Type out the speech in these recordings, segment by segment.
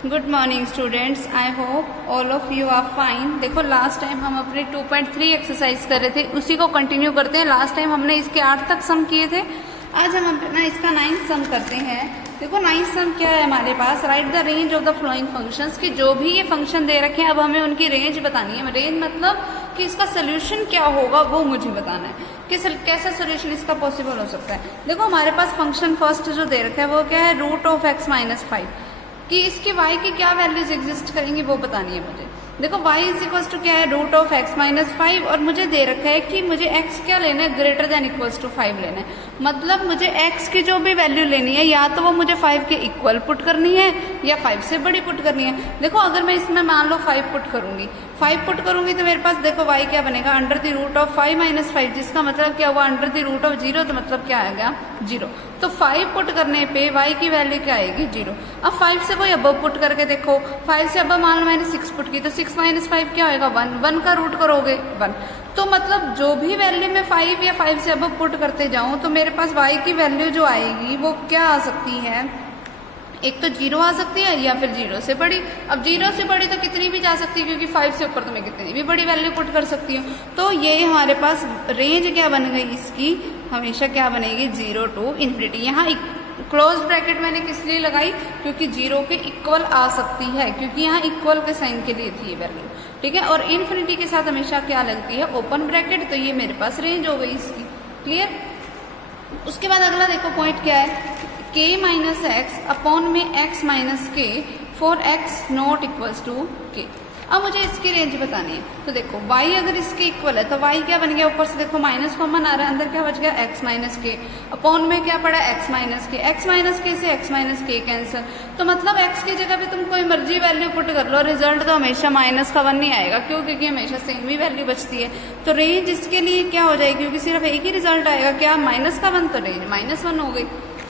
Good morning students, I hope all of you are fine. देखो last time हम अपने 2.3 exercise कर रहे थे, उसी को कंटिन्यू करते हैं। लास्ट टाइम हमने इसके 8 तक सम किए थे, आज हम अपना इसका 9th सम करते हैं। देखो 9th सम क्या है हमारे पास, write the range of the following functions, कि जो भी ये फंक्शन दे रखे हैं अब हमें उनकी रेंज बतानी है। रेंज मतलब कि इसका सोल्यूशन क्या होगा वो मुझे बताना है कि कैसा सोल्यूशन इसका पॉसिबल हो सकता है। देखो हमारे पास फंक्शन फर्स्ट जो दे रखा है वो क्या है, रूट ऑफ x माइनस 5, कि इसकी y की क्या वैल्यूज एग्जिस्ट करेंगी वो बतानी है मुझे। देखो y इज इक्वल टू क्या है, रूट ऑफ x माइनस 5, और मुझे दे रखा है कि मुझे x क्या लेना है, ग्रेटर देन इक्वल्स टू 5 लेना है। मतलब मुझे x की जो भी वैल्यू लेनी है या तो वो मुझे 5 के इक्वल पुट करनी है या 5 से बड़ी पुट करनी है। देखो अगर मैं इसमें मान लो 5 पुट करूंगी, 5 पुट करूंगी तो मेरे पास देखो y क्या बनेगा, under the root of 5 minus 5, जिसका मतलब क्या हुआ, अंडर द रूट ऑफ 0, तो मतलब क्या आएगा 0। तो 5 पुट करने पे y की वैल्यू क्या आएगी 0। अब 5 से कोई अबव पुट करके देखो, 5 से अबव मान लो मैंने 6 पुट की तो 6 माइनस 5 क्या होगा 1, 1 का रूट करोगे 1। तो मतलब जो भी वैल्यू मैं 5 या 5 से अबव पुट करते जाऊं तो मेरे पास y की वैल्यू जो आएगी वो क्या आ सकती है, एक तो 0 आ सकती है या फिर 0 से बड़ी। अब 0 से बड़ी तो कितनी भी जा सकती है, क्योंकि 5 से ऊपर तो मैं कितनी भी बड़ी वैल्यू पुट कर सकती हूँ। तो ये हमारे पास रेंज क्या बन गई इसकी, हमेशा क्या बनेगी 0 टू इन्फिनिटी। यहाँ क्लोज ब्रैकेट मैंने किस लिए लगाई, क्योंकि 0 के इक्वल आ सकती है, क्योंकि यहाँ इक्वल के साइन के लिए थी ये वैल्यू, ठीक है। और इन्फिनिटी के साथ हमेशा क्या लगती है, ओपन ब्रैकेट। तो ये मेरे पास रेंज हो गई इसकी, क्लियर। उसके बाद अगला देखो पॉइंट क्या है, k माइनस एक्स अपॉन में x minus k for x not equals to k। अब मुझे इसकी रेंज बतानी है। तो देखो y अगर इसके इक्वल है तो y क्या बन गया, ऊपर से देखो माइनस कॉमन आ रहा है, अंदर क्या बच गया x माइनस के, अपॉन में क्या पड़ा x माइनस के, x माइनस के से x माइनस के कैंसिल। तो मतलब x की जगह पे तुम कोई मर्जी वैल्यू पुट कर लो, रिजल्ट तो हमेशा माइनस का 1 नहीं आएगा, क्यों, क्योंकि हमेशा सेम ही वैल्यू बचती है। तो रेंज इसके लिए क्या हो जाएगी, क्योंकि सिर्फ एक ही रिजल्ट आएगा, क्या माइनस का 1, तो रेंज -1 हो गई,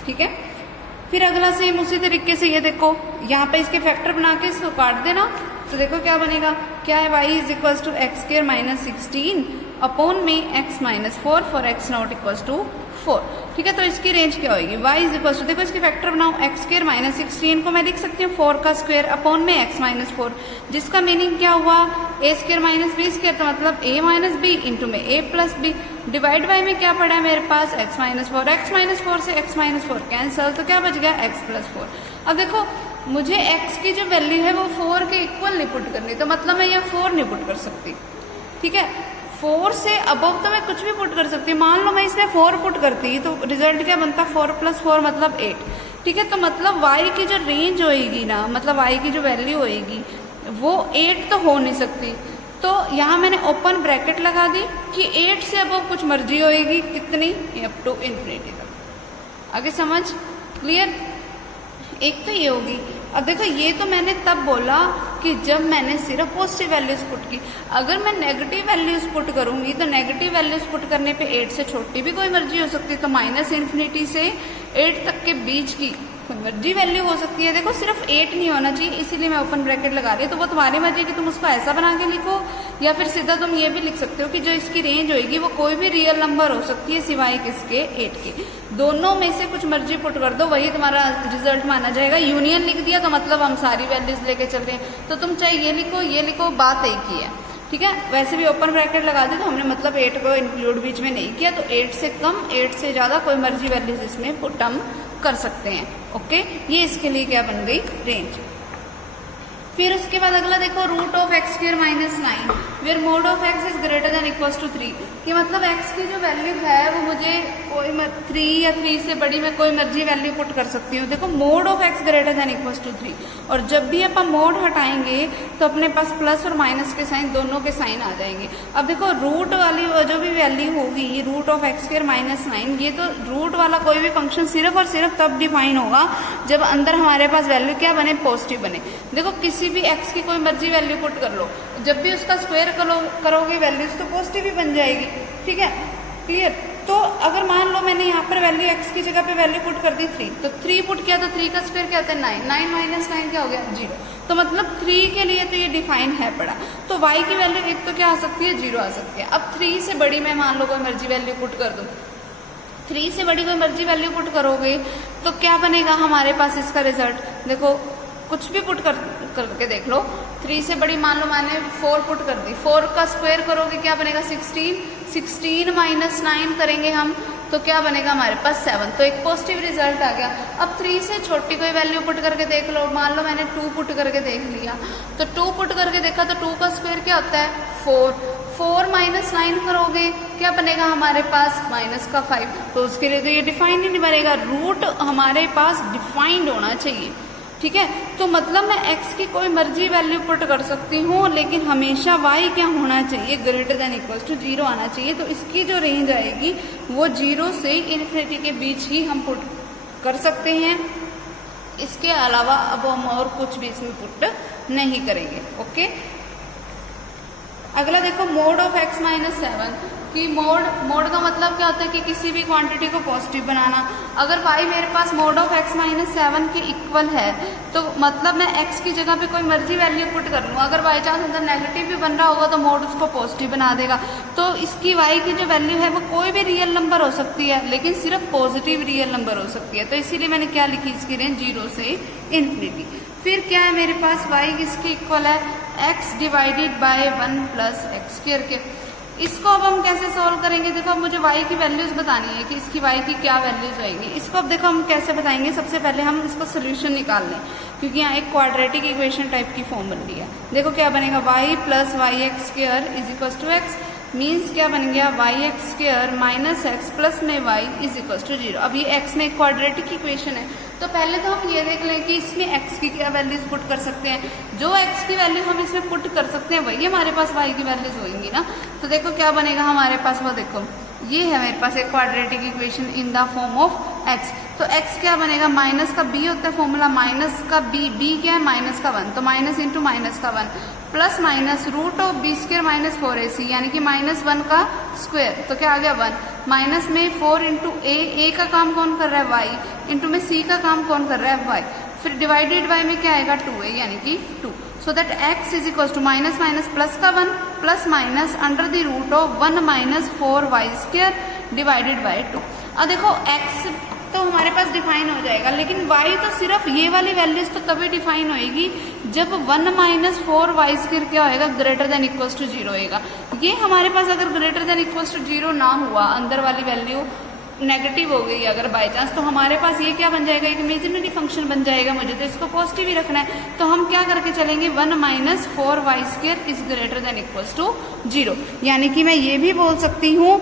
ठीक है। फिर अगला सेम उसी तरीके से ये देखो, यहाँ पे इसके फैक्टर बना के इसको काट देना, तो देखो क्या बनेगा, क्या है y is equals to x square minus 16 upon में x minus 4 for x not equals to 4, ठीक है। तो इसकी रेंज क्या होगी, y इज इक्वल्स टू, देखो इसके फैक्टर बनाओ, एक्स स्क्वायर माइनस 16 को मैं लिख सकती हूँ 4 का स्क्वायर अपॉन में x माइनस 4, जिसका मीनिंग क्या हुआ, a square minus b square, तो मतलब a माइनस b इंटू में a plus b, divide by में क्या पड़ा है मेरे पास x माइनस 4, x माइनस 4 से x माइनस 4 कैंसल, तो क्या बच गया x प्लस 4। अब देखो मुझे x की जो वैल्यू है वो 4 के इक्वल नहीं पुट करनी, तो मतलब मैं यहाँ 4 नहीं पुट कर सकती, ठीक है। 4 से अबव तो मैं कुछ भी पुट कर सकती हूँ, मान लो मैं इसमें 4 पुट करती तो रिजल्ट क्या बनता, 4 प्लस 4 मतलब 8, ठीक है। तो मतलब y की जो रेंज होएगी ना, मतलब y की जो वैल्यू होएगी वो 8 तो हो नहीं सकती। तो यहाँ मैंने ओपन ब्रैकेट लगा दी कि 8 से अबव कुछ मर्जी होएगी, कितनी, अप टू इन्फिनिटी तक। आगे समझ क्लियर, एक तो ये होगी। अब देखो ये तो मैंने तब बोला कि जब मैंने सिर्फ पॉजिटिव वैल्यूज पुट की, अगर मैं नेगेटिव वैल्यूज पुट करूंगी तो नेगेटिव वैल्यूज पुट करने पे 8 से छोटी भी कोई मर्जी हो सकती है, तो माइनस इन्फिनिटी से 8 तक के बीच की कोई मर्जी वैल्यू हो सकती है। देखो सिर्फ 8 नहीं होना चाहिए, इसीलिए मैं ओपन ब्रैकेट लगा रही हूँ। तो वो तुम्हारी मर्जी कि तुम उसको ऐसा बना के लिखो, या फिर सीधा तुम ये भी लिख सकते हो कि जो इसकी रेंज होगी वो कोई भी रियल नंबर हो सकती है सिवाय किसके, 8 के। दोनों में से कुछ मर्जी पुट कर दो, वही तुम्हारा रिजल्ट माना जाएगा। यूनियन लिख दिया तो मतलब हम सारी वैल्यूज लेके चल रहे हैं, तो तुम चाहे ये लिखो, बात एक ही है, ठीक है। वैसे भी ओपन ब्रैकेट लगा दी तो हमने मतलब 8 को इंक्लूड बीच में नहीं किया, तो 8 से कम 8 से ज़्यादा कोई मर्जी वैल्यूज इसमें पुट हम कर सकते हैं, ओके। ये इसके लिए क्या बन गई, रेंज। फिर उसके बाद अगला देखो, root of x square minus 9 where mod of x is greater than equals to 3, कि मतलब एक्स की जो वैल्यू है वो मुझे कोई 3 या 3 से बड़ी मैं कोई मर्जी वैल्यू पुट कर सकती हूँ। देखो mod of x greater than equals to 3, और जब भी अपन मोड हटाएंगे तो अपने पास प्लस और माइनस के साइन, दोनों के साइन आ जाएंगे। अब देखो रूट वाली जो भी वैल्यू होगी, root of x square minus 9, ये तो रूट वाला कोई भी फंक्शन सिर्फ और सिर्फ तब डिफाइन होगा जब अंदर हमारे पास वैल्यू क्या बने, पॉजिटिव बने। देखो किसी भी x की कोई मर्जी वैल्यू पुट कर लो, जब भी उसका स्क्वायर करोगे वैल्यूज तो पॉजिटिव ही बन जाएगी, ठीक है, क्लियर। तो अगर मान लो मैंने यहाँ पर वैल्यू x की जगह पे वैल्यू पुट कर दी 3, तो 3 पुट किया तो 3 का स्क्वायर क्या होता है 9, 9 माइनस 9 क्या हो गया 0। तो मतलब 3 के लिए तो ये डिफाइन है पड़ा। तो y की वैल्यू एक तो क्या आ सकती है, 0 आ सकती है। अब 3 से बड़ी मैं मान लो कोई मर्जी वैल्यू पुट कर दूँ, 3 से बड़ी कोई मर्जी वैल्यू पुट करोगे तो क्या बनेगा हमारे पास इसका रिजल्ट, देखो कुछ भी पुट करके देख लो। 3 से बड़ी मान लो मैंने 4 पुट कर दी, 4 का स्क्वायर करोगे क्या बनेगा 16, 16 माइनस 9 करेंगे हम तो क्या बनेगा हमारे पास 7, तो एक पॉजिटिव रिजल्ट आ गया। अब 3 से छोटी कोई वैल्यू पुट करके देख लो, मान लो मैंने 2 पुट करके देख लिया, तो 2 पुट करके देखा तो 2 का स्क्वायर क्या होता है 4, 4 माइनस 9 करोगे क्या बनेगा हमारे पास माइनस का 5, तो उसके लिए तो ये डिफाइन ही नहीं बनेगा, रूट हमारे पास डिफाइंड होना चाहिए। ठीक है, तो मतलब मैं x की कोई मर्जी वैल्यू पुट कर सकती हूँ, लेकिन हमेशा y क्या होना चाहिए ग्रेटर देन इक्वल्स टू 0 आना चाहिए। तो इसकी जो रेंज आएगी वो 0 से इन्फिनिटी के बीच ही हम पुट कर सकते हैं, इसके अलावा अब हम और कुछ भी इसमें पुट नहीं करेंगे। ओके, अगला देखो मोड ऑफ x माइनस 7 कि मोड का मतलब क्या होता है कि किसी भी क्वांटिटी को पॉजिटिव बनाना। अगर y मेरे पास मोड ऑफ x माइनस 7 के इक्वल है तो मतलब मैं x की जगह पे कोई मर्जी वैल्यू पुट कर लूँ, अगर बाई चांस अंदर नेगेटिव भी बन रहा होगा तो मोड उसको पॉजिटिव बना देगा। तो इसकी y की जो वैल्यू है वो कोई भी रियल नंबर हो सकती है, लेकिन सिर्फ पॉजिटिव रियल नंबर हो सकती है। तो इसीलिए मैंने क्या लिखी इसकी रेंज 0 से इन्फिनिटी। फिर क्या है मेरे पास y किसके इक्वल है x divided by 1 plus x square के। इसको अब हम कैसे सॉल्व करेंगे, देखो अब मुझे y की वैल्यूज बतानी है कि इसकी y की क्या वैल्यूज आएंगी। इसको अब देखो हम कैसे बताएंगे, सबसे पहले हम इसको सोल्यूशन निकाल लें, क्योंकि यहाँ एक क्वाड्रेटिक इक्वेशन टाइप की फॉर्म बन रही है। देखो क्या बनेगा y plus y x square is equal to x, means क्या बन गया y x square minus x plus में y इज इक्वल टू 0। अब ये x में एक क्वाड्रेटिक इक्वेशन है, तो पहले तो हम ये देख लें कि इसमें x की क्या वैल्यूज पुट कर सकते हैं। जो x की वैल्यू हम इसमें पुट कर सकते हैं वही हमारे पास y की वैल्यूज होंगी ना। तो देखो क्या बनेगा हमारे पास, वो देखो ये है मेरे पास एक quadratic equation in the form of x। तो x क्या बनेगा, माइनस का b होता है फॉर्मूला, माइनस का b क्या है माइनस का 1, तो माइनस इंटू माइनस का 1 plus minus root of b square minus 4ac यानी कि माइनस 1 का स्क्वायर, तो क्या आ गया 1 माइनस में 4 इंटू ए का काम कौन कर रहा है y, इंटू में c का काम कौन कर रहा है y, फिर डिवाइडेड बाय में क्या आएगा 2a यानी कि 2, so that x is equal to minus minus plus का 1 plus minus under the root of 1 minus 4y square divided by 2। अब देखो x तो हमारे पास डिफाइन हो जाएगा, लेकिन y तो सिर्फ ये वाली वैल्यूज तो तभी डिफाइन होएगी जब 1 माइनस 4y स्क्वायर क्या होएगा ग्रेटर देन इक्वल्स टू 0 होएगा। ये हमारे पास अगर ग्रेटर देन इक्वल्स टू 0 ना हुआ, अंदर वाली वैल्यू नेगेटिव हो गई अगर बाई चांस, तो हमारे पास ये क्या बन जाएगा, एक इमेजिनरी फंक्शन बन जाएगा। मुझे तो इसको पॉजिटिव ही रखना है, तो हम क्या करके चलेंगे 1 minus 4y square is greater than equals to 0, यानी कि मैं ये भी बोल सकती हूँ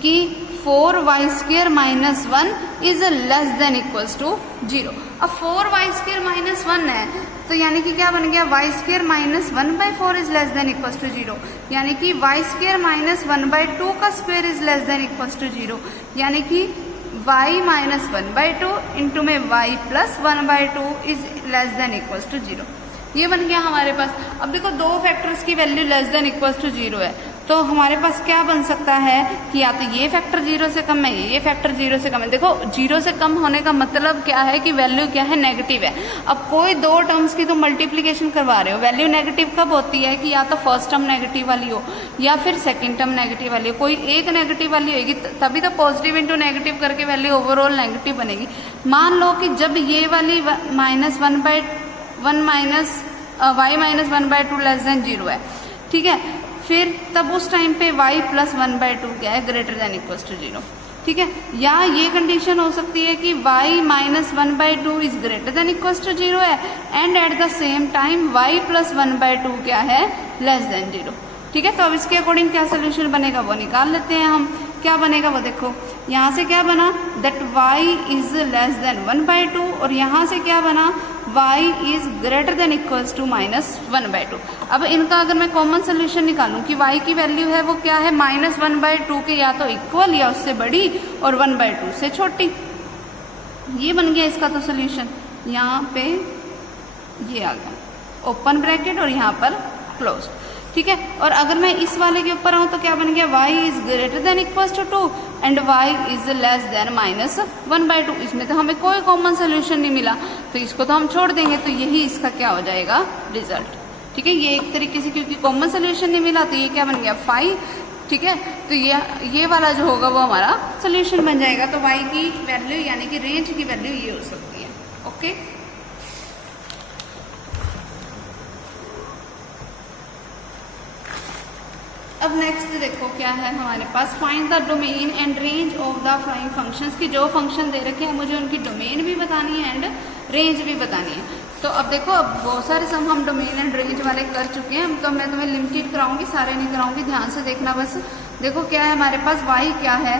कि 4y square minus 1 is less than equals to 0। अब 4y स्क्वायर माइनस 1 है तो यानी कि क्या बन गया y square minus 1/4 is less than equals to 0, यानी कि y स्क्वायर माइनस 1/2 का square is less than equals to 0, यानी कि y माइनस 1/2 इंटू में y plus 1/2 is less than equals to 0। ये बन गया हमारे पास। अब देखो दो फैक्टर्स की value less than equals to 0 है, तो हमारे पास क्या बन सकता है कि या तो ये फैक्टर 0 से कम है, ये फैक्टर 0 से कम है। देखो 0 से कम होने का मतलब क्या है कि वैल्यू क्या है नेगेटिव है। अब कोई दो टर्म्स की तो मल्टीप्लिकेशन करवा रहे हो, वैल्यू नेगेटिव कब होती है कि या तो फर्स्ट टर्म नेगेटिव वाली हो या फिर सेकेंड टर्म नेगेटिव वाली हो, कोई एक नेगेटिव वाली होगी तभी तो पॉजिटिव इंटू नेगेटिव करके वैल्यू ओवरऑल नेगेटिव बनेगी। मान लो कि जब ये वाली minus 1/1 minus y minus 1/2 less than 0 है, ठीक है, फिर तब उस टाइम पे y प्लस 1/2 क्या है ग्रेटर देन इक्वल्स टू 0, ठीक है। या ये कंडीशन हो सकती है कि y minus 1/2 is greater than equals to 0 है and at the same time y plus 1/2 क्या है लेस देन 0, ठीक है। तो अब इसके अकॉर्डिंग क्या सोल्यूशन बनेगा वो निकाल लेते हैं हम। क्या बनेगा वो देखो, यहाँ से क्या बना that y is less than 1/2 और यहाँ से क्या बना y is greater than equals to minus 1/2। अब इनका अगर मैं कॉमन सोल्यूशन निकालूं कि y की वैल्यू है वो क्या है माइनस 1/2 के या तो इक्वल या उससे बड़ी और 1/2 से छोटी, ये बन गया इसका तो सोल्यूशन। यहाँ पे ये आ गया ओपन ब्रैकेट और यहाँ पर क्लोज, ठीक है। और अगर मैं इस वाले के ऊपर आऊँ तो क्या बन गया y is greater than equals to 2 and y is less than minus 1/2। इसमें तो हमें कोई कॉमन सोल्यूशन नहीं मिला तो इसको तो हम छोड़ देंगे, तो यही इसका क्या हो जाएगा रिजल्ट, ठीक है। ये एक तरीके से क्योंकि कॉमन सोल्यूशन नहीं मिला तो ये क्या बन गया 5, ठीक है। तो ये वाला जो होगा वो हमारा सोल्यूशन बन जाएगा। तो y की वैल्यू यानी कि रेंज की वैल्यू ये हो सकती है। ओके, अब नेक्स्ट देखो क्या है हमारे पास, find the domain and range of the following functions की जो फंक्शन दे रखे हैं मुझे उनकी डोमेन भी बतानी है एंड रेंज भी बतानी है। तो अब देखो, अब बहुत सारे सम हम डोमेन एंड रेंज वाले कर चुके हैं, तो मैं तुम्हें लिमिटेड कराऊंगी, सारे नहीं कराऊंगी, ध्यान से देखना बस। देखो क्या है हमारे पास, y क्या है,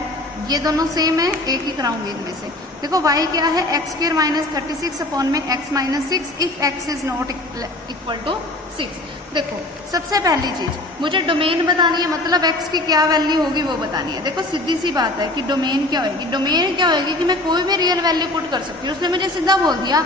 ये दोनों सेम है, एक ही कराऊंगी इनमें से। देखो y क्या है, एक्स स्क्वायर माइनस 36 अपॉन में x minus 6 if x is not equal to 6। देखो सबसे पहली चीज मुझे डोमेन बतानी है, मतलब x की क्या वैल्यू होगी वो बतानी है। देखो सीधी सी बात है कि डोमेन क्या होगी, डोमेन क्या होगी कि मैं कोई भी रियल वैल्यू पुट कर सकती हूँ। उसने मुझे सीधा बोल दिया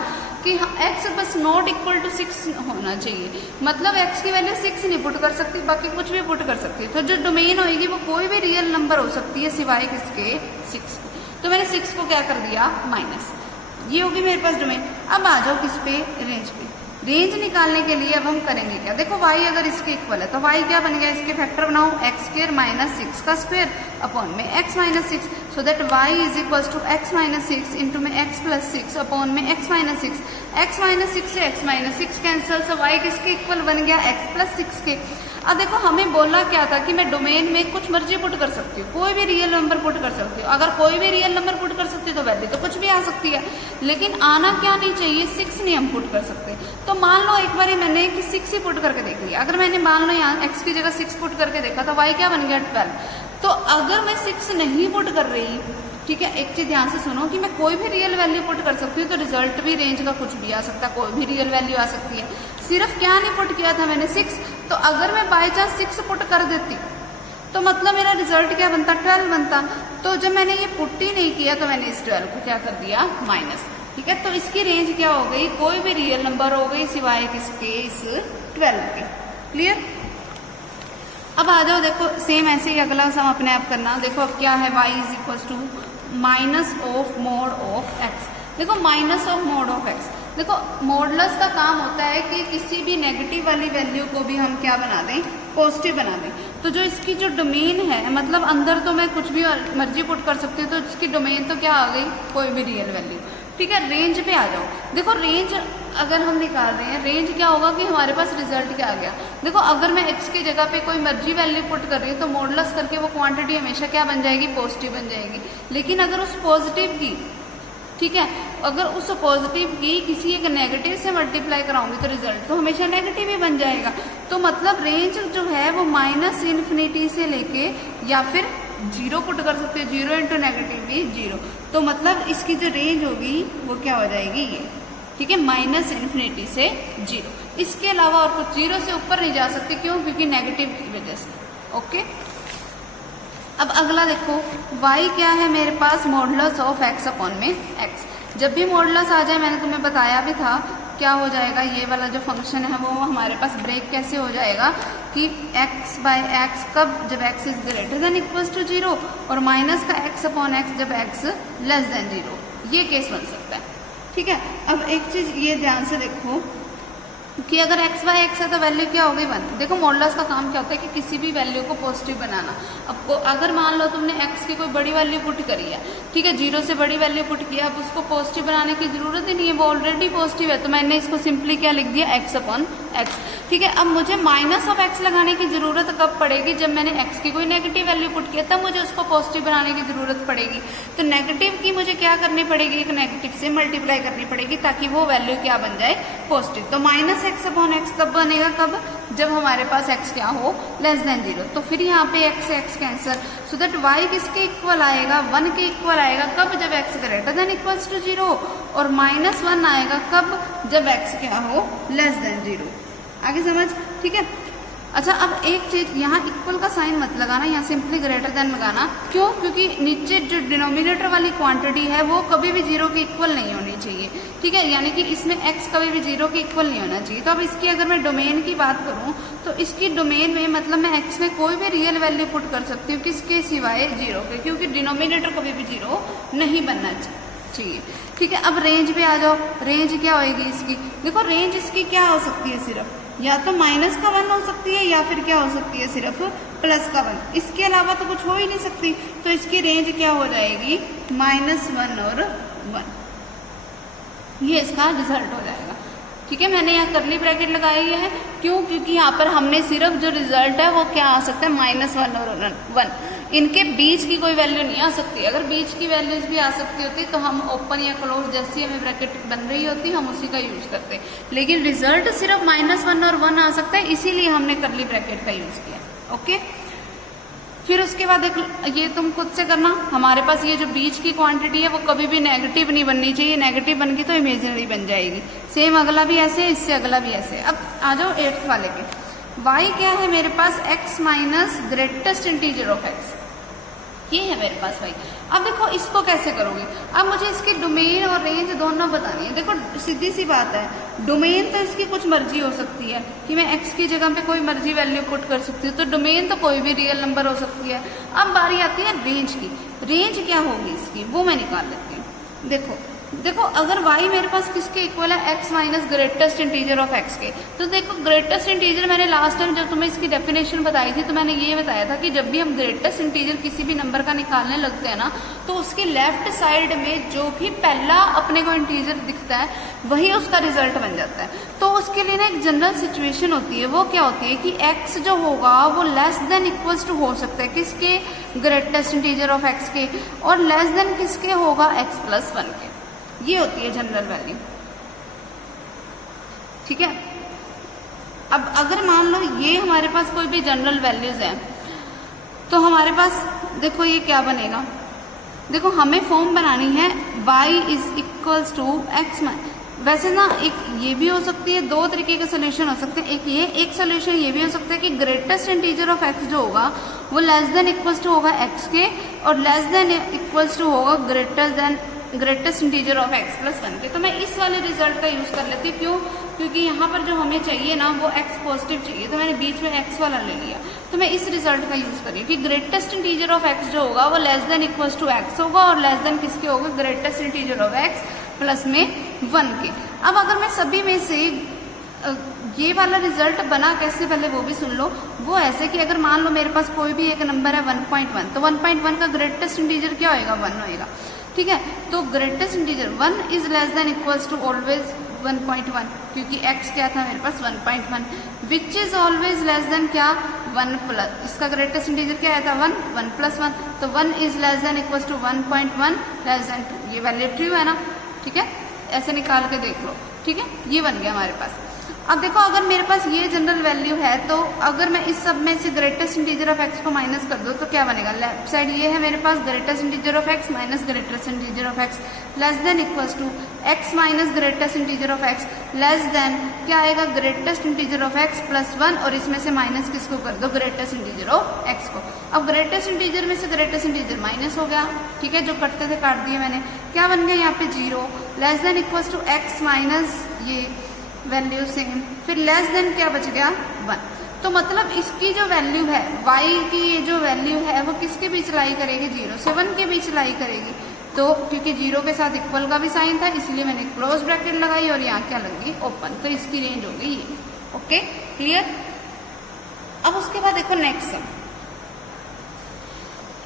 कि x बस नॉट इक्वल टू 6 होना चाहिए, मतलब x की वैल्यू 6 नहीं पुट कर सकती, बाकी कुछ भी पुट कर सकती है। तो जो डोमेन होगी वो कोई भी रियल नंबर हो सकती है सिवाय किसके, 6। तो मैंने 6 को क्या कर दिया, माइनस, ये होगी मेरे पास डोमेन। अब आ जाओ किस पे, रेंज पे। रेंज निकालने के लिए अब हम करेंगे क्या, देखो y अगर इसके इक्वल है तो y क्या बन गया, इसके फैक्टर बनाओ, एक्स स्क्वायर माइनस 6 का स्क्वायर अपॉन में x minus 6, so that y is equal to x minus 6 into में x प्लस 6 अपॉन में x माइनस 6। x माइनस 6 से x minus 6 cancel, so y किसके इक्वल बन गया, x प्लस 6 के। अब देखो हमें बोला क्या था कि मैं डोमेन में कुछ मर्जी पुट कर सकती हूँ, कोई भी रियल नंबर पुट कर सकती हूँ। अगर कोई भी रियल नंबर पुट कर सकती हूँ तो वैल्यू तो कुछ भी आ सकती है, लेकिन आना क्या नहीं चाहिए, 6 नहीं हम पुट कर सकते। तो मान लो एक बार मैंने कि 6 ही पुट करके देख लिया, अगर मैंने मान लो यहाँ x की जगह 6 पुट करके देखा तो y क्या बन गया, 12। तो अगर मैं 6 नहीं पुट कर रही, ठीक है, एक चीज ध्यान से सुनो कि मैं कोई भी रियल वैल्यू पुट कर सकती हूँ, तो रिजल्ट भी रेंज का कुछ भी आ सकता है, कोई भी रियल वैल्यू आ सकती है। सिर्फ क्या नहीं पुट किया था मैंने, 6। तो अगर मैं बाई चांस 6 पुट कर देती तो मतलब मेरा रिजल्ट क्या बनता, 12 बनता। तो जब मैंने ये पुट ही नहीं किया तो मैंने इस 12 को क्या कर दिया, माइनस। ठीक है, तो इसकी रेंज क्या हो गई, कोई भी रियल नंबर हो गई सिवाय किसके, इस 12 के। क्लियर। अब आ जाओ, देखो सेम ऐसे ही अगला सम अपने आप करना। देखो अब क्या है, y is equal to minus of mod of x। देखो minus of mod of x, देखो मॉडुलस का काम होता है कि किसी भी नेगेटिव वाली वैल्यू को भी हम क्या बना दें, पॉजिटिव बना दें। तो जो इसकी जो डोमेन है, मतलब अंदर तो मैं कुछ भी मर्जी पुट कर सकती हूँ, तो इसकी डोमेन तो क्या आ गई, कोई भी रियल वैल्यू। ठीक है, रेंज पे आ जाओ। देखो रेंज अगर हम निकाल रहे हैं, रेंज क्या होगा कि हमारे पास रिजल्ट क्या आ गया। देखो अगर मैं x की जगह पे कोई मर्जी वैल्यू पुट कर रही हूँ तो मॉडुलस करके वो क्वांटिटी हमेशा क्या बन जाएगी, पॉजिटिव बन जाएगी। लेकिन अगर उस पॉजिटिव की, ठीक है, अगर उस पॉजिटिव की किसी एक नेगेटिव से मल्टीप्लाई कराऊंगी तो रिजल्ट तो हमेशा नेगेटिव ही बन जाएगा। तो मतलब रेंज जो है वो माइनस इन्फिनिटी से लेके या फिर 0 पुट कर सकते हो, 0 इंटू नेगेटिव भी 0। तो मतलब इसकी जो रेंज होगी वो क्या हो जाएगी, ये। ठीक है, माइनस इन्फिनिटी से 0। इसके अलावा और कुछ 0 से ऊपर नहीं जा सकते, क्यों, क्योंकि नेगेटिव की वजह से। ओके, अब अगला देखो, y क्या है मेरे पास, मॉडुलस ऑफ x अपॉन में x। जब भी मॉडुलस आ जाए, मैंने तुम्हें बताया भी था क्या हो जाएगा, ये वाला जो फंक्शन है वो हमारे पास ब्रेक कैसे हो जाएगा कि x बाय x कब, जब x is greater than equals to 0, और माइनस का x अपॉन x जब x लेस देन 0। ये केस बन सकता है। ठीक है, अब एक चीज ये ध्यान से देखो कि अगर x बाय x है तो वैल्यू क्या हो गई, 1। देखो मॉडुलस का काम क्या होता है कि किसी भी वैल्यू को पॉजिटिव बनाना। अब अगर मान लो तुमने x की कोई बड़ी वैल्यू पुट करी है, ठीक है, 0 से बड़ी वैल्यू पुट किया, अब उसको पॉजिटिव बनाने की जरूरत ही नहीं है, वो ऑलरेडी पॉजिटिव है। तो मैंने इसको सिंपली क्या लिख दिया, x अपॉन x। ठीक है, अब मुझे माइनस ऑफ x लगाने की जरूरत कब पड़ेगी, जब मैंने x की कोई नेगेटिव वैल्यू पुट किया, तब मुझे उसको पॉजिटिव बनाने की जरूरत पड़ेगी। तो नेगेटिव की मुझे क्या करनी पड़ेगी, एक नेगेटिव से मल्टीप्लाई करनी पड़ेगी ताकि वो वैल्यू क्या बन जाए, पॉजिटिव। तो माइनस x अपॉन x तब बनेगा कब, जब हमारे पास x क्या हो, लेस देन 0। तो फिर यहाँ पे x से x cancel, so that y किसके इक्वल आएगा, 1 के इक्वल आएगा। कब, जब x greater than equals to 0, और माइनस 1 आएगा कब, जब x क्या हो, लेस देन 0। आगे समझ, ठीक है। अच्छा, अब एक चीज, यहाँ इक्वल का साइन मत लगाना, यहाँ सिंपली ग्रेटर देन लगाना। क्यों, क्योंकि नीचे जो डिनोमिनेटर वाली क्वांटिटी है वो कभी भी 0 के इक्वल नहीं होनी चाहिए। ठीक है, यानी कि इसमें x कभी भी 0 के इक्वल नहीं होना चाहिए। तो अब इसकी अगर मैं डोमेन की बात करूँ तो इसकी डोमेन में मतलब मैं x में कोई भी रियल वैल्यू पुट कर सकती हूँ, किसके सिवाय 0 के, क्योंकि डिनोमिनेटर कभी भी 0 नहीं बनना चाहिए। ठीक है, अब रेंज पे आ जाओ। रेंज क्या होएगी इसकी, देखो रेंज इसकी क्या हो सकती है, सिर्फ या तो माइनस का 1 हो सकती है या फिर क्या हो सकती है, सिर्फ प्लस का 1। इसके अलावा तो कुछ हो ही नहीं सकती। तो इसकी रेंज क्या हो जाएगी, -1 और 1। ये इसका रिजल्ट हो जाएगा। ठीक है, मैंने यहाँ करली ब्रैकेट लगाई है, क्यों? क्योंकि यहाँ पर हमने सिर्फ जो रिजल्ट है वो क्या आ सकता है, -1 और 1, इनके बीच की कोई वैल्यू नहीं आ सकती। अगर बीच की वैल्यूज भी आ सकती होती तो हम ओपन या क्लोज जैसी हमें ब्रैकेट बन रही होती हम उसी का यूज करते, लेकिन रिजल्ट सिर्फ -1 और 1 आ सकता है, इसीलिए हमने करली ब्रैकेट का यूज किया। ओके, फिर उसके बाद ये तुम खुद से करना। हमारे पास ये जो बीच की क्वांटिटी है वो कभी भी नेगेटिव नहीं बननी चाहिए, नेगेटिव बन गई तो इमेजिनरी बन जाएगी। सेम अगला भी ऐसे, इससे अगला भी ऐसे। अब आ जाओ 8th वाले पे। y क्या है मेरे पास, x minus greatest integer of x, ये है मेरे पास y। अब देखो इसको कैसे करोगे, अब मुझे इसकी डोमेन और रेंज दोनों बतानी है। देखो सीधी सी बात है, डोमेन तो इसकी कुछ मर्जी हो सकती है कि मैं x की जगह पे कोई मर्जी वैल्यू पुट कर सकती हूँ, तो डोमेन तो कोई भी रियल नंबर हो सकती है। अब बारी आती है रेंज की, रेंज क्या होगी इसकी वो मैं निकाल लेती हूँ। देखो अगर y मेरे पास किसके इक्वल है, x minus greatest integer of x के, तो देखो ग्रेटेस्ट इंटीजर मैंने लास्ट टाइम जब तुम्हें इसकी डेफिनेशन बताई थी तो मैंने ये बताया था कि जब भी हम ग्रेटेस्ट इंटीजर किसी भी नंबर का निकालने लगते हैं ना, तो उसकी लेफ्ट साइड में जो भी पहला अपने को इंटीजर दिखता है वही उसका रिजल्ट बन जाता है। तो उसके लिए ना एक जनरल सिचुएशन होती है, वो क्या होती है कि x जो होगा वो लेस देन इक्वल्स टू हो सकता है किसके, ग्रेटेस्ट इंटीजर ऑफ x के, और लेस देन किसके होगा, x प्लस 1 के। ये होती है जनरल वैल्यू, ठीक है। अब अगर मान लो ये हमारे पास कोई भी जनरल वैल्यूज है तो हमारे पास देखो ये क्या बनेगा, देखो हमें फॉर्म बनानी है y is equals to x। वैसे ना एक ये भी हो सकती है, दो तरीके के सोल्यूशन हो सकते हैं। एक सोल्यूशन ये भी हो सकता है कि ग्रेटेस्ट इंटीजर ऑफ x जो होगा वो लेस देन इक्वल्स टू होगा x के, और लेस देन इक्वल्स टू होगा greatest integer of x plus 1 के। तो मैं इस वाले रिजल्ट का यूज कर लेती हूँ, क्यों? क्योंकि यहाँ पर जो हमें चाहिए ना वो x पॉजिटिव चाहिए, तो मैंने बीच में x वाला ले लिया। तो मैं इस रिजल्ट का यूज कर रही हूँ कि ग्रेटेस्ट इंटीजर ऑफ x जो होगा वो less than equals to x होगा, और लेस देन किसके होगा, greatest integer of x plus में 1 के। अब अगर मैं सभी में से ये वाला रिजल्ट बना कैसे, पहले वो भी सुन लो। वो ऐसे कि अगर मान लो मेरे पास कोई भी एक नंबर है 1.1, तो 1.1 का ग्रेटेस्ट इंटीजर क्या होएगा, 1 होएगा, ठीक है। तो greatest integer 1 is less than equals to always 1.1, क्योंकि x क्या था मेरे पास 1.1, which is always less than क्या, 1 प्लस, इसका ग्रेटेस्ट इंटीजर क्या आया था 1 प्लस 1, तो 1 is less than equals to 1.1 less than 2। ये वैल्यू ट्रू है ना, ठीक है, ऐसे निकाल के देख लो, ठीक है, ये बन गया हमारे पास। अब देखो अगर मेरे पास ये जनरल वैल्यू है तो अगर मैं इस सब में से ग्रेटेस्ट इंटीजर ऑफ x को माइनस कर दूँ तो क्या बनेगा, लेफ्ट साइड ये है मेरे पास greatest integer of x minus greatest integer of x less than equals to x minus greatest integer of x less than क्या आएगा, greatest integer of x plus 1, और इसमें से माइनस किसको कर दो, ग्रेटेस्ट इंटीजर ऑफ x को। अब ग्रेटेस्ट इंटीजर में से ग्रेटेस्ट इंटीजर माइनस हो गया, ठीक है, जो कटते थे काट दिए मैंने। क्या बन गया यहाँ पे 0 less than equals to x minus ये वैल्यू सेम, फिर लेस देन क्या बच गया 1। तो मतलब इसकी जो वैल्यू है y की, ये जो वैल्यू है वो किसके बीच लाई करेगी, 0 से 1 के बीच लाई करेगी। तो क्योंकि 0 के साथ इक्वल का भी साइन था इसलिए मैंने क्लोज ब्रैकेट लगाई और यहाँ क्या लगी, ओपन, तो इसकी रेंज हो गई ये। Okay, clear. अब उसके बाद देखो next some,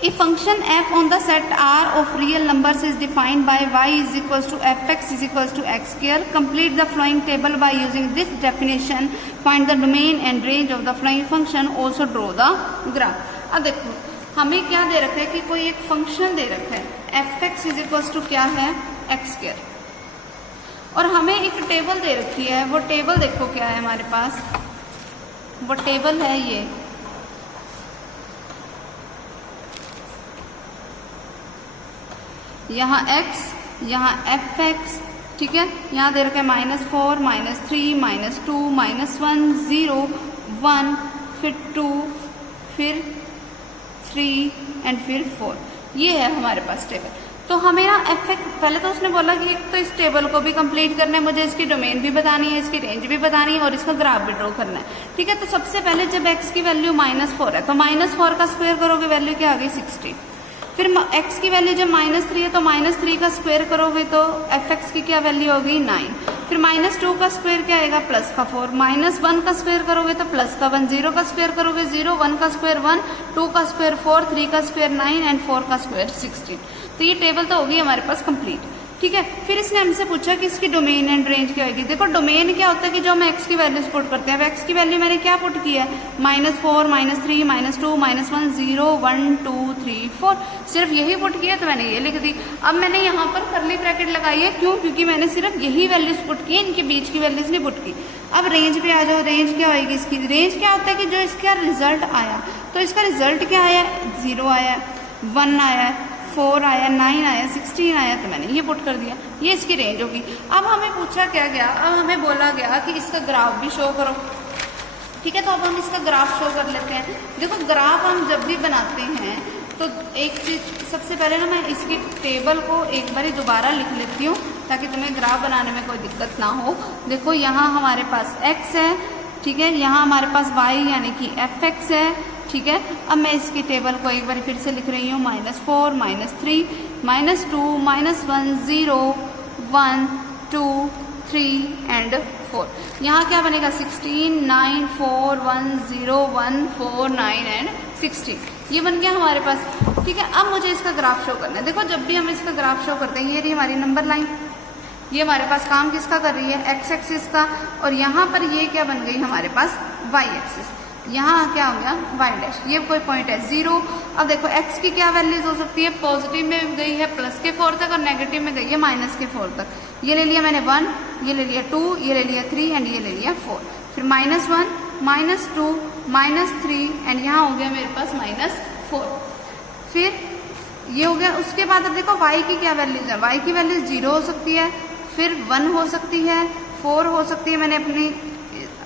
A function f on the set R of real numbers is defined by y is equals to fx is equals to x square. Complete the following table by using this definition. Find the domain and range of the following function. Also draw the graph. अब देखो हमें क्या दे रखा है कि कोई एक function दे रखा है fx is equals to क्या है, x square, और हमें एक टेबल दे रखी है। वो टेबल देखो क्या है हमारे पास, वो टेबल है ये, यहाँ x, यहाँ fx, ठीक है, यहाँ दे रखा है -4, -3, -2, -1, 0, 1, फिर 2, फिर 3 एंड फिर 4। ये है हमारे पास टेबल। तो हमें ना fx, पहले तो उसने बोला कि एक तो इस टेबल को भी कंप्लीट करना है, मुझे इसकी डोमेन भी बतानी है, इसकी रेंज भी बतानी है और इसका ग्राफ भी ड्रॉ करना है, ठीक है। तो सबसे पहले जब x की वैल्यू -4 है तो -4 का स्क्वायर करोगे, वैल्यू क्या आ गई 60। फिर x की वैल्यू जब -3 है तो -3 का स्क्वायर करोगे तो fx की क्या वैल्यू होगी 9। फिर -2 का स्क्वायर क्या आएगा, प्लस का 4, -1 का स्क्वायर करोगे तो प्लस का 1, 0 का स्क्वायर करोगे 0, 1 का स्क्वायर 1, 2 का स्क्वायर 4, 3 का स्क्वायर 9 एंड 4 का स्क्वायर 16। तो ये टेबल तो होगी हमारे पास कंप्लीट। ठीक है। फिर इसने हमसे पूछा कि इसकी डोमेन एंड रेंज क्या होगी। देखो डोमेन क्या होता है कि जो हम एक्स की वैल्यूज पुट करते हैं। अब एक्स की वैल्यू मैंने क्या पुट की है, -4, -3, -2, -1, 0, 1, 2, 3, 4, सिर्फ यही पुट किया तो मैंने ये लिख दी। अब मैंने यहाँ पर कर्ली ब्रैकेट लगाई है, क्यों, क्योंकि मैंने सिर्फ यही वैल्यूज पुट की, इनके बीच की वैल्यूज नहीं पुट की। अब रेंज पे आ जाओ, रेंज क्या होगी इसकी। रेंज क्या होता है कि जो इसका रिजल्ट आया, तो इसका रिजल्ट क्या आया, 0 आया, 1 आया, 4 आया, 9 आया, 16 आया, तो मैंने ये पुट कर दिया, ये इसकी रेंज होगी। अब हमें पूछा क्या गया, अब हमें बोला गया कि इसका ग्राफ भी शो करो। ठीक है, तो अब हम इसका ग्राफ शो कर लेते हैं। देखो ग्राफ हम जब भी बनाते हैं तो एक चीज सबसे पहले ना मैं इसकी टेबल को एक बार दोबारा लिख लेती हूँ ताकि तुम्हें ग्राफ बनाने में कोई दिक्कत ना हो। देखो यहाँ हमारे पास x है, ठीक है, यहाँ हमारे पास y यानी कि fx है, ठीक है। अब मैं इसकी टेबल को एक बार फिर से लिख रही हूँ, -4, -3, -2, -1, 0, 1, 2, 3 एंड 4। यहाँ क्या बनेगा, 16, 9, 4, 1, 0, 1, 4, 9 एंड 16, ये बन गया हमारे पास। ठीक है, अब मुझे इसका ग्राफ शो करना है। देखो जब भी हम इसका ग्राफ शो करते हैं, ये रही हमारी नंबर लाइन, ये हमारे पास काम किसका कर रही है, एक्स एक्सिस का, और यहाँ पर ये क्या बन गई हमारे पास, वाई एक्सिस। यहाँ क्या हो गया, वाई डैश, ये कोई पॉइंट है 0। अब देखो x की क्या वैल्यूज हो सकती है, पॉजिटिव में गई है +4 तक और नेगेटिव में गई है -4 तक। ये ले लिया मैंने 1, ये ले लिया 2, ये ले लिया 3 एंड ये ले लिया 4। फिर -1, -2, -3 एंड यहाँ हो गया मेरे पास -4। फिर ये हो गया। उसके बाद अब देखो y की क्या वैल्यूज है, y की वैल्यूज 0 हो सकती है, फिर 1 हो सकती है, 4 हो सकती है। मैंने अपनी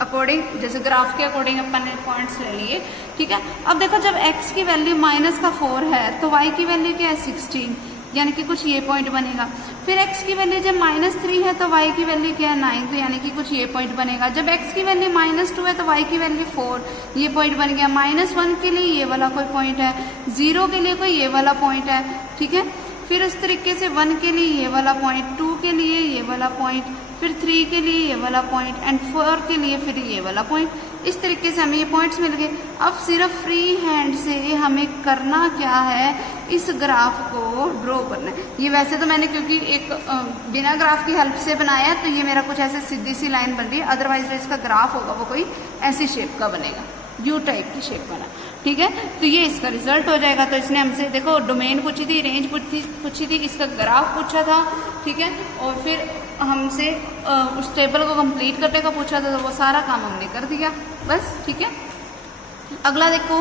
अकॉर्डिंग, जैसे ग्राफ के अकॉर्डिंग अपन ने पॉइंट्स ले लिए। ठीक है, अब देखो जब x की वैल्यू -4 है तो y की वैल्यू क्या है, 16, यानी कि कुछ ये पॉइंट बनेगा। फिर x की वैल्यू जब -3 है तो y की वैल्यू क्या है, 9, तो यानी कि कुछ ये पॉइंट बनेगा। जब x की वैल्यू -2 है तो y की वैल्यू 4, ये पॉइंट बन गया। -1 के लिए ये वाला कोई पॉइंट है, 0 के लिए कोई ये वाला पॉइंट है। ठीक है, फिर इस तरीके से 1 के लिए ये वाला पॉइंट, 2 के लिए ये वाला पॉइंट, फिर 3 के लिए ये वाला पॉइंट एंड 4 के लिए फिर ये वाला पॉइंट। इस तरीके से हमें ये पॉइंट्स मिल गए। अब सिर्फ फ्री हैंड से हमें करना क्या है, इस ग्राफ को ड्रॉ करना है। ये वैसे तो मैंने क्योंकि एक बिना ग्राफ की हेल्प से बनाया है, तो ये मेरा कुछ ऐसे सीधी सी लाइन बन रही है, अदरवाइज जो इसका ग्राफ होगा वो कोई ऐसी शेप का बनेगा, यू टाइप की शेप बना। ठीक है, तो ये इसका रिजल्ट हो जाएगा। तो इसने हमसे देखो डोमेन पूछी थी, रेंज पूछी थी, इसका ग्राफ पूछा था। ठीक है, और फिर हमसे उस टेबल को कंप्लीट करने का पूछा था, तो वो सारा काम हमने कर दिया बस। ठीक है, अगला देखो,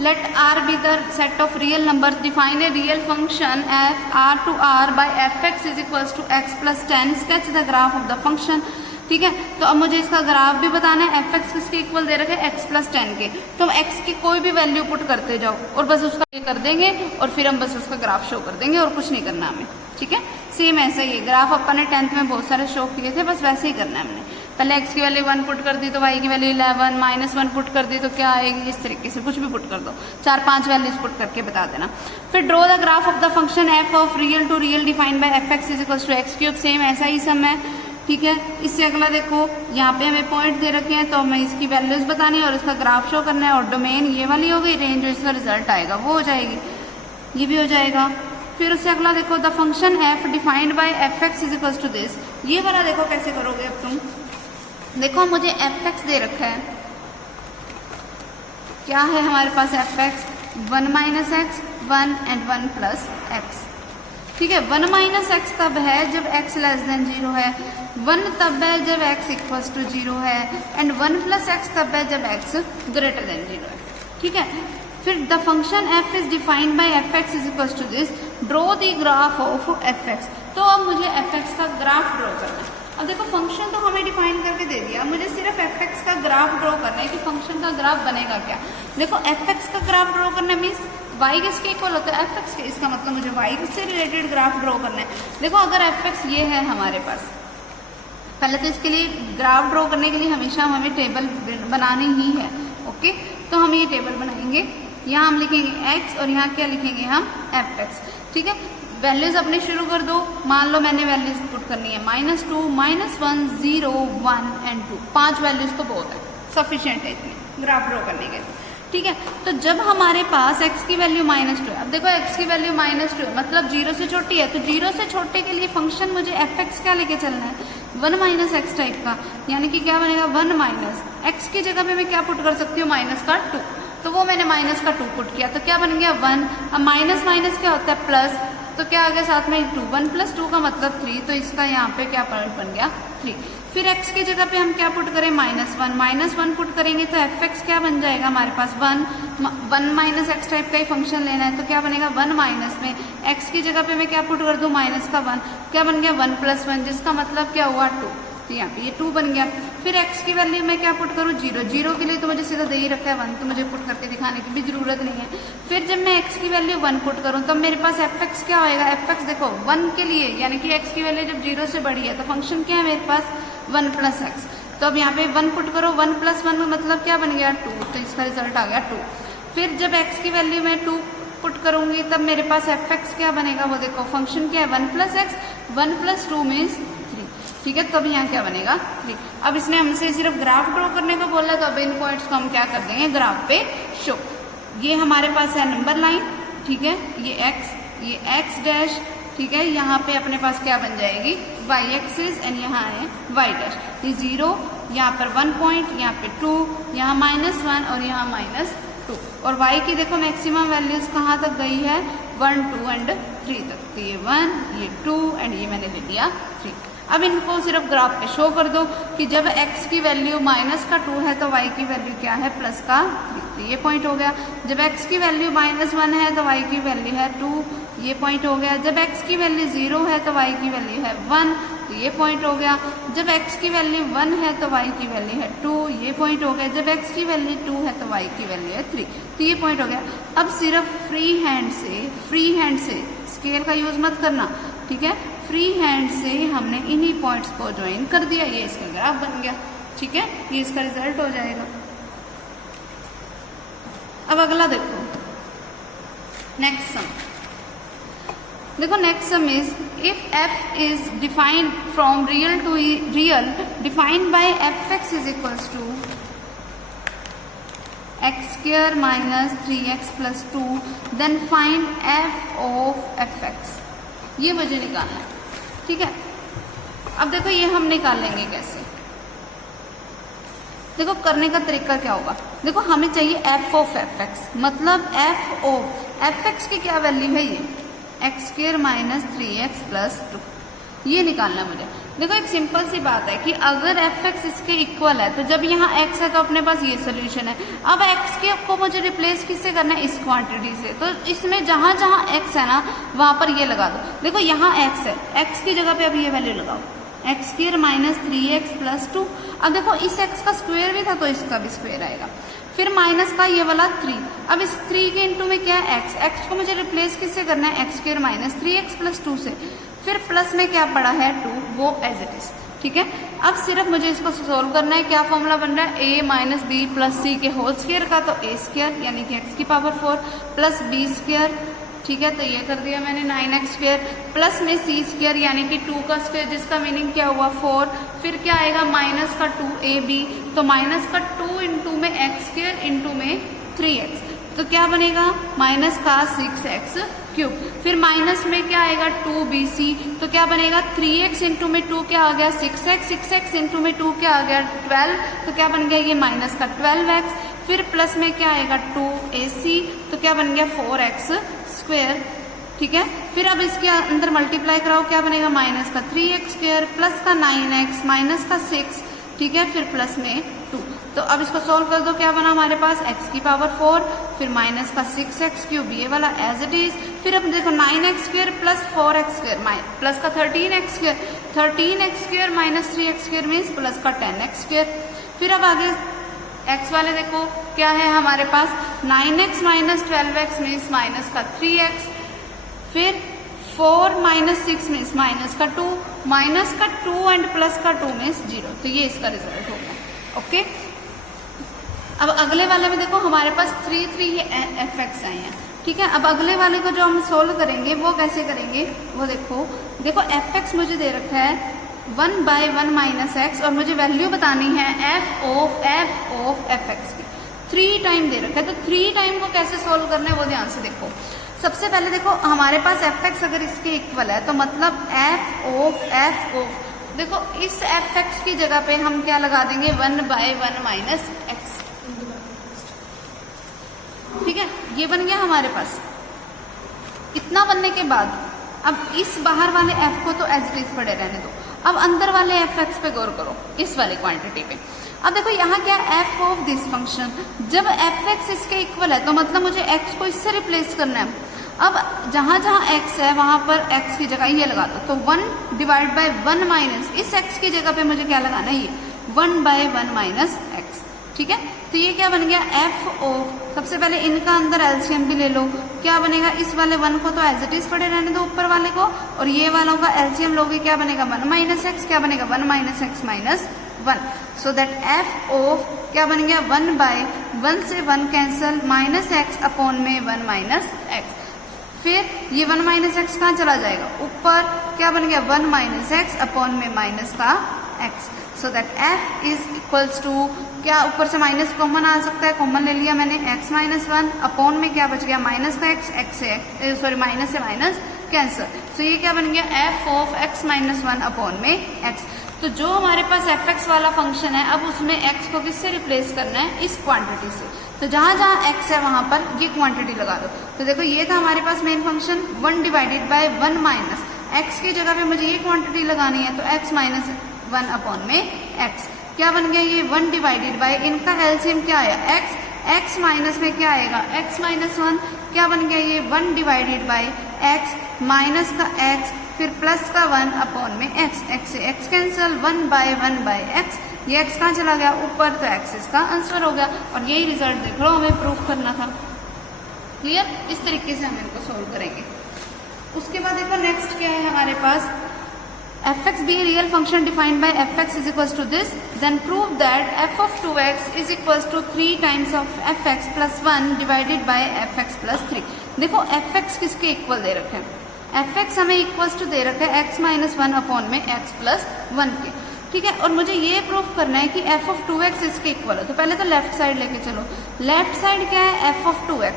let R be the set of real numbers, define a real function f R to R by fx is equals to x plus 10, sketch the graph of the function. ठीक है, तो अब मुझे इसका ग्राफ भी बताना है। fx किसके इक्वल दे रखे, x plus 10 के, तो हम x की कोई भी वैल्यू पुट करते जाओ और बस उसका ये कर देंगे और फिर हम बस उसका ग्राफ शो कर देंगे और कुछ नहीं करना हमें। ठीक है, सेम ऐसा ही है, ग्राफ अपन ने 10th में बहुत सारे शो किए थे, बस वैसे ही करना है हमने। पहले x की वैल्यू 1 पुट कर दी तो y की वैल्यू 11, -1 पुट कर दी तो क्या आएगी, इस तरीके से कुछ भी पुट कर दो, 4-5 वैल्यूज पुट करके बता देना। फिर draw the graph of the function f of real to real defined by fx is equal to x3, same ऐसा ही सम है। ठीक है, इससे अगला देखो, यहाँ पे हमें पॉइंट दे रखे हैं तो हमें इसकी वैल्यूज बतानी है और इसका ग्राफ शो करना है, और डोमेन ये वाली हो गई, रेंज जो इसका रिजल्ट आएगा वो हो जाएगी, ये भी हो जाएगा। फिर उससे अगला देखो, the function f defined by fx is equal to this, ये वाला देखो कैसे करोगे अब तुम। देखो मुझे fx दे रखा है, क्या है हमारे पास fx, 1 - x, 1 and 1 plus x। ठीक है, 1 - x तब है जब x <0 है, 1 तब है जब x इक्वल्स टू 0 है, एंड 1 प्लस x तब है जब x ग्रेटर देन 0 है। ठीक है, फिर the function f is defined by fx is equals to this, draw the graph of fx। तो अब मुझे fx का ग्राफ ड्रॉ करना है। अब देखो फंक्शन तो हमें डिफाइन करके दे दिया, मुझे सिर्फ fx का ग्राफ ड्रॉ करना है कि फंक्शन का ग्राफ बनेगा क्या। देखो fx का ग्राफ ड्रॉ करना मीन्स y किसके इक्वल होता है, fx के, इसका मतलब मुझे y से रिलेटेड ग्राफ ड्रॉ करना है। देखो अगर fx ये है हमारे पास, पहले तो इसके लिए ग्राफ ड्रॉ करने के लिए हमेशा हमें टेबल बनानी ही है। ओके, तो हम ये टेबल बनाएंगे, यहाँ हम लिखेंगे x और यहाँ क्या लिखेंगे हम, fx। ठीक है, वैल्यूज अपने शुरू कर दो। मान लो मैंने वैल्यूज पुट करनी है -2, -1, 0, 1 एंड 2, 5 वैल्यूज तो बहुत है, सफिशिएंट है इतनी ग्राफ ड्रॉ करने के लिए। ठीक है। तो जब हमारे पास x की वैल्यू -2 है, अब देखो x की वैल्यू -2 है मतलब 0 से छोटी है, तो 0 से छोटे के लिए फंक्शन मुझे fx क्या लेके चलना है, 1 - x टाइप का, यानी कि क्या बनेगा 1 - x की जगह पे मैं क्या पुट कर सकती हूँ -2, तो वो मैंने -2 पुट किया, तो क्या बन गया 1। अब माइनस माइनस क्या होता है प्लस, तो क्या आ गया साथ में 2, 1 + 2 का मतलब 3, तो इसका यहाँ पे क्या पॉइंट बन गया 3। फिर x की जगह पे हम क्या पुट करें -1 पुट करेंगे तो fx क्या बन जाएगा हमारे पास 1 - x टाइप का ही फंक्शन लेना है, तो क्या बनेगा 1 में x की जगह पे मैं क्या पुट कर दूं -1, क्या बन गया 1 + 1, जिसका मतलब क्या हुआ 2, तो यहाँ पे ये 2 बन गया। फिर x की वैल्यू मैं क्या पुट करूँ 0 के लिए तो मुझे सीधा दे ही रखा है 1, तो मुझे पुट करके दिखाने की भी जरूरत नहीं है। फिर जब मैं x की वैल्यू 1 पुट करूँ तब मेरे पास fx क्या होएगा, fx देखो 1 के लिए यानी कि x की वैल्यू जब 0 से बड़ी है तो फंक्शन क्या है मेरे पास 1 + x, तो अब यहाँ पे 1 पुट करो, 1 + 1 मतलब क्या बन गया 2, तो इसका रिजल्ट आ गया 2। फिर जब x की वैल्यू मैं 2 पुट करूंगी तब मेरे पास fx क्या बनेगा, वो देखो फंक्शन क्या है 1 + x, 1 + 2 मीन्स 3, ठीक है। तो अब यहाँ क्या बनेगा 3। अब इसने हमसे सिर्फ ग्राफ ड्रॉ करने को बोला, तो अब इन पॉइंट्स को हम क्या कर देंगे ग्राफ पे शो। ये हमारे पास है नंबर लाइन, ठीक है, ये x डैश, ठीक है, यहाँ पे अपने पास क्या बन जाएगी y एक्सिस एंड यहाँ है y डैश, ये 0, यहाँ पर 1 पॉइंट, यहाँ पे 2, यहाँ -1 और यहाँ -2, और y की देखो मैक्सिमम वैल्यूज कहाँ तक गई है 1, 2 एंड 3 तक, तो ये 1, ये 2 एंड ये मैंने ले लिया 3। अब इनको सिर्फ ग्राफ पे शो कर दो कि जब x की वैल्यू -2 है तो y की वैल्यू क्या है +3, तो ये पॉइंट हो गया। जब x की वैल्यू -1 है तो y की वैल्यू है 2, ये पॉइंट हो गया। जब x की वैल्यू 0 है तो y की वैल्यू है 1, तो ये पॉइंट हो गया। जब x की वैल्यू 1 है तो y की वैल्यू है 2, ये पॉइंट हो गया। जब x की वैल्यू 2 है तो y की वैल्यू है 3, तो ये पॉइंट हो गया। अब सिर्फ फ्री हैंड से स्केल का यूज मत करना, ठीक है, फ्री हैंड से हमने इन्हीं पॉइंट्स को ज्वाइन कर दिया, ये इसका ग्राफ बन गया, ठीक है, ये इसका रिजल्ट हो जाएगा। अब अगला देखो नेक्स्ट सम, देखो next sum is if f is defined from real to real defined by fx is equals to x² - 3x + 2 then find f of fx, ये मुझे निकालना है, ठीक है। अब देखो ये हम निकाल लेंगे कैसे, देखो करने का तरीका क्या होगा, देखो हमें चाहिए f ऑफ fx, मतलब f ऑफ fx की क्या वैल्यू है, ये x² - 3x + 2, ये निकालना है मुझे। देखो एक सिंपल सी बात है कि अगर fx इसके इक्वल है तो जब यहाँ x है तो अपने पास ये सोल्यूशन है। अब x के को मुझे रिप्लेस किससे करना है, इस क्वांटिटी से, तो इसमें जहाँ जहाँ x है ना वहाँ पर ये लगा दो। देखो यहाँ x है, x की जगह पे अब ये वैल्यू लगाओ, x² - 3x + 2। अब देखो इस x का स्क्वायर भी था तो इसका भी स्क्वायर आएगा, फिर माइनस का ये वाला 3, अब इस 3 के इंटू में क्या है x को मुझे रिप्लेस किससे करना है, x² - 3x + 2 से, फिर प्लस में क्या पड़ा है 2, वो एज इट इज, ठीक है। अब सिर्फ मुझे इसको सोल्व करना है, क्या फॉर्मूला बन रहा है a - b + c के होल स्क्वायर का, तो a² यानी कि x की पावर 4 + b², ठीक है, तो ये कर दिया मैंने 9x² प्लस में c² यानी कि 2 का स्क्वायर, जिसका मीनिंग क्या हुआ 4, फिर क्या आएगा -2ab, तो -2 इंटू में x² इंटू में 3x, तो क्या बनेगा -6x³, फिर माइनस में क्या आएगा 2bc, तो क्या बनेगा 3x इंटू में 2 क्या आ गया 6x इंटू में 2 क्या आ गया 12, तो क्या बन गया ये -12x, फिर प्लस में क्या आएगा 2ac, तो क्या बन गया 4x², ठीक है। फिर अब इसके अंदर मल्टीप्लाई कराओ, क्या बनेगा -3x² प्लस का 9x माइनस का 6, ठीक है, फिर प्लस में 2, तो अब इसको सोल्व कर दो, क्या बना हमारे पास x की पावर 4, फिर माइनस का 6x³ ये वाला एज इट इज, फिर अब देखो 9x² प्लस 4x² प्लस का 13x² 13x² minus 3x² means plus का 10x², फिर अब आगे x वाले देखो क्या है हमारे पास 9x minus 12x means minus का 3x, फिर 4 - 6 मीन्स माइनस का 2, माइनस का 2 एंड प्लस का 2 मीन्स 0, तो ये इसका रिजल्ट होगा, ओके। अब अगले वाले में देखो हमारे पास 3 ये fx आए हैं, ठीक है। अब अगले वाले को जो हम सोल्व करेंगे वो कैसे करेंगे, वो देखो fx मुझे दे रखा है 1/1 - x और मुझे वैल्यू बतानी है f ऑफ fx की। 3 टाइम दे रखा है, तो 3 टाइम को कैसे सोल्व करना है वो ध्यान से देखो। सबसे पहले देखो हमारे पास fx अगर इसके इक्वल है तो मतलब f ऑफ देखो इस fx की जगह पे हम क्या लगा देंगे 1/1 माइनस x, ठीक है, ये बन गया हमारे पास। इतना बनने के बाद अब इस बाहर वाले f को तो एज इट इज पड़े रहने दो, अब अंदर वाले fx पे गौर करो, इस वाले क्वांटिटी पे। अब देखो यहाँ क्या f ऑफ दिस फंक्शन, जब fx इसके इक्वल है तो मतलब मुझे x को इससे रिप्लेस करना है। अब जहाँ जहाँ x है वहां पर x की जगह ये लगा दो, तो 1/1 माइनस इस x की जगह पे मुझे क्या लगाना है, ये 1/1 माइनस x, ठीक है। तो ये क्या बन गया f ऑफ, सबसे पहले इनका अंदर एलसीएम भी ले लो, क्या बनेगा, इस वाले 1 को तो एज इट इज पड़े रहने दो ऊपर वाले को, और ये वालों का एलसीएम लोगे, क्या बनेगा 1 माइनस एक्स, क्या बनेगा 1 minus x minus 1, so that f of क्या बन गया 1/1 से 1 कैंसल माइनस एक्स अपॉन में 1 माइनस एक्स। फिर ये 1 माइनस एक्स कहाँ चला जाएगा ऊपर, क्या बन गया 1 माइनस एक्स अपॉन में माइनस का x, so that f is equals to, क्या ऊपर से माइनस कॉमन आ सकता है, कॉमन ले लिया मैंने, x माइनस 1 अपॉन में क्या बच गया माइनस का x से सॉरी माइनस से माइनस कैंसर, तो ये क्या बन गया f of x minus 1 upon में x। तो जो हमारे पास fx वाला फंक्शन है अब उसमें x को किससे रिप्लेस करना है, इस क्वांटिटी से, तो जहां जहां x है वहां पर ये क्वांटिटी लगा दो। तो देखो ये था हमारे पास मेन फंक्शन 1/1 माइनस x की जगह पे मुझे ये क्वांटिटी लगानी है, तो x माइनस 1 अपॉन में x, क्या बन गया ये 1/, इनका एलसीएम क्या आया x माइनस में क्या आएगा x माइनस 1, क्या बन गया ये 1/x माइनस का x फिर प्लस का 1 अपॉन में x से x कैंसल 1/1/x, ये x कहाँ चला गया ऊपर, तो x इसका आंसर हो गया, और यही रिजल्ट देख लो हमें प्रूफ करना था। क्लियर, इस तरीके से हम इनको सोल्व करेंगे। उसके बाद देखो नेक्स्ट क्या है हमारे पास, fx be a real function defined by fx is equals to this, then prove that f of 2x is equals to 3 times of fx plus 1 divided by fx plus 3। देखो fx किसके equal दे रखे हैं, fx हमें equals to दे रखा है x minus 1 upon में x plus 1 के, ठीक है, और मुझे ये प्रूफ करना है कि f ऑफ 2x इसके इक्वल है। तो पहले तो लेफ्ट साइड लेके चलो, लेफ्ट साइड क्या है f of 2x,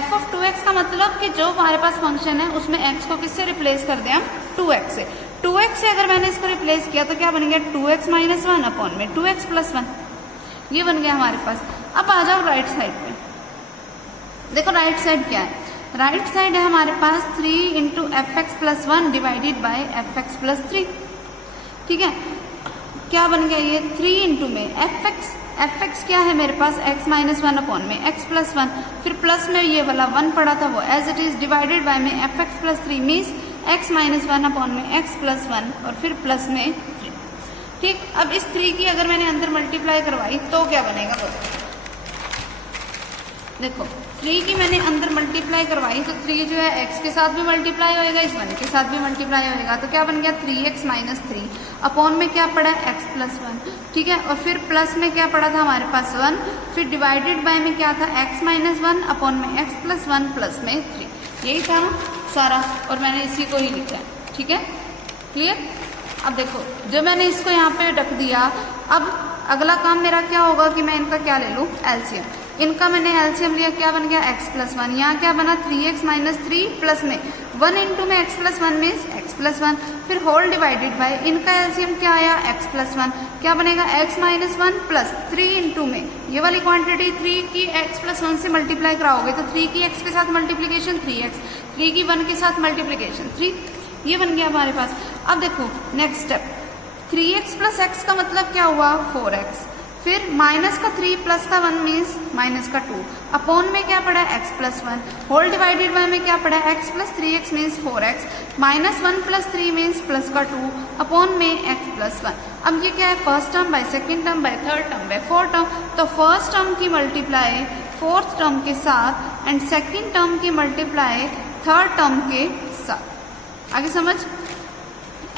f of 2x का मतलब कि जो हमारे पास फंक्शन है उसमें x को किससे रिप्लेस कर दें हम 2x से, 2x से अगर मैंने इसको रिप्लेस किया तो क्या बन गया 2x माइनस 1 अपॉन में 2x प्लस 1, ये बन गया हमारे पास। अब आ जाओ राइट साइड पे, देखो राइट साइड क्या है, राइट साइड है हमारे पास 3 into fx plus 1 divided by fx plus 3, ठीक है, क्या बन गया ये 3 इंटू में fx क्या है मेरे पास x माइनस 1 अपॉन में x प्लस 1, फिर प्लस में ये वाला 1 पड़ा था वो as it is divided by में fx plus 3 means x minus 1 upon में x प्लस 1 और फिर प्लस में 3, ठीक। अब इस 3 की अगर मैंने अंदर मल्टीप्लाई करवाई तो क्या बनेगा बोलो, देखो 3 की मैंने अंदर मल्टीप्लाई करवाई तो 3 जो है x के साथ भी मल्टीप्लाई होएगा, इस 1 के साथ भी मल्टीप्लाई होएगा, तो क्या बन गया 3x माइनस 3 अपॉन में क्या पड़ा x प्लस 1, ठीक है, और फिर प्लस में क्या पड़ा था हमारे पास 1, फिर डिवाइडेड बाय में क्या था x माइनस 1 अपॉन में x प्लस 1 प्लस में 3, यही था ना सारा, और मैंने इसी को ही लिखा है, ठीक है, क्लियर। अब देखो जब मैंने इसको यहाँ पे रख दिया, अब अगला काम मेरा क्या होगा कि मैं इनका क्या ले लूँ एलसीएम, इनका मैंने एलसीएम लिया, क्या बन गया x प्लस 1, यहाँ क्या बना 3x माइनस 3 प्लस में 1 इंटू में x plus 1 means x plus 1, फिर होल डिवाइडेड बाय इनका एलसीएम क्या आया x प्लस 1, क्या बनेगा x माइनस 1 प्लस 3 इंटू में ये वाली क्वांटिटी 3 की x प्लस 1 से मल्टीप्लाई कराओगे तो 3 की x के साथ मल्टीप्लीकेशन 3x, 3 की 1 के साथ मल्टीप्लीकेशन 3, ये बन गया हमारे पास। अब देखो next step, 3x plus x का मतलब क्या हुआ 4x, फिर माइनस का 3 प्लस का 1 मीन्स माइनस का 2 अपॉन में क्या पड़ा x plus 1 whole divided by में क्या पड़ा x plus 3x means 4x minus 1 plus 3 means plus का 2 अपॉन में x प्लस 1। अब ये क्या है first term by second term by third term by fourth term, तो फर्स्ट टर्म की मल्टीप्लाई फोर्थ टर्म के साथ एंड सेकेंड टर्म की मल्टीप्लाई थर्ड टर्म के साथ, आगे समझ,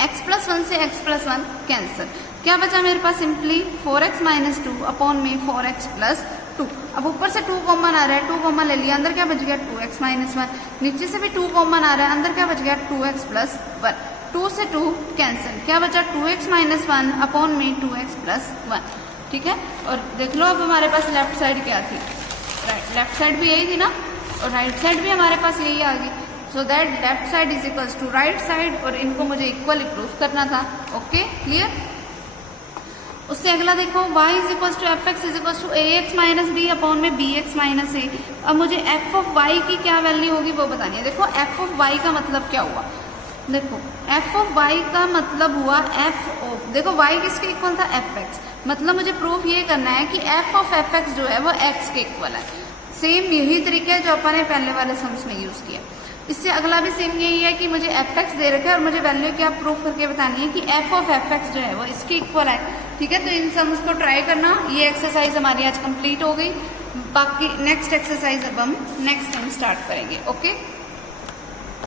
x प्लस 1 से x प्लस 1 कैंसिल, क्या बचा मेरे पास सिंपली 4x माइनस 2 अपॉन में 4x प्लस 2, अब ऊपर से 2 कॉमन आ रहा है, 2 कॉमन ले लिया, अंदर क्या बच गया 2x माइनस 1, नीचे से भी 2 कॉमन आ रहा है, अंदर क्या बच गया 2x प्लस 1, 2 से 2 कैंसिल, क्या बचा 2x माइनस 1 अपॉन में 2x प्लस 1, ठीक है। और देख लो अब हमारे पास लेफ्ट साइड क्या थी, राइट, लेफ्ट साइड भी यही थी ना, और राइट साइड भी हमारे पास यही आ गई। So that left side is equals to right side, और इनको मुझे इक्वली प्रूफ करना था। Okay, clear. उससे अगला देखो y is equals to f x is equals to a x minus b upon में बी एक्स माइनस ए। अब मुझे एफ ऑफ वाई की क्या वैल्यू होगी वो बतानी है। देखो एफ ऑफ वाई का मतलब क्या हुआ, देखो एफ ऑफ वाई का मतलब हुआ एफ ऑफ, देखो y किसके इक्वल था, एफ एक्स, मतलब मुझे प्रूफ ये करना है कि एफ ऑफ एफ एक्स जो है वो एक्स के इक्वल है। सेम यही तरीका है जो अपन ने पहले वाले सम्स में यूज किया। इससे अगला भी सेम यही है कि मुझे एफ एक्स दे रखा है और मुझे वैल्यू क्या प्रूफ करके बतानी है कि एफ ऑफ एफ एक्स जो है वो इसके इक्वल है। ठीक है, तो इन सम्स को ट्राई करना। ये एक्सरसाइज हमारी आज कंप्लीट हो गई। बाकी नेक्स्ट एक्सरसाइज अब हम नेक्स्ट टाइम स्टार्ट करेंगे। ओके।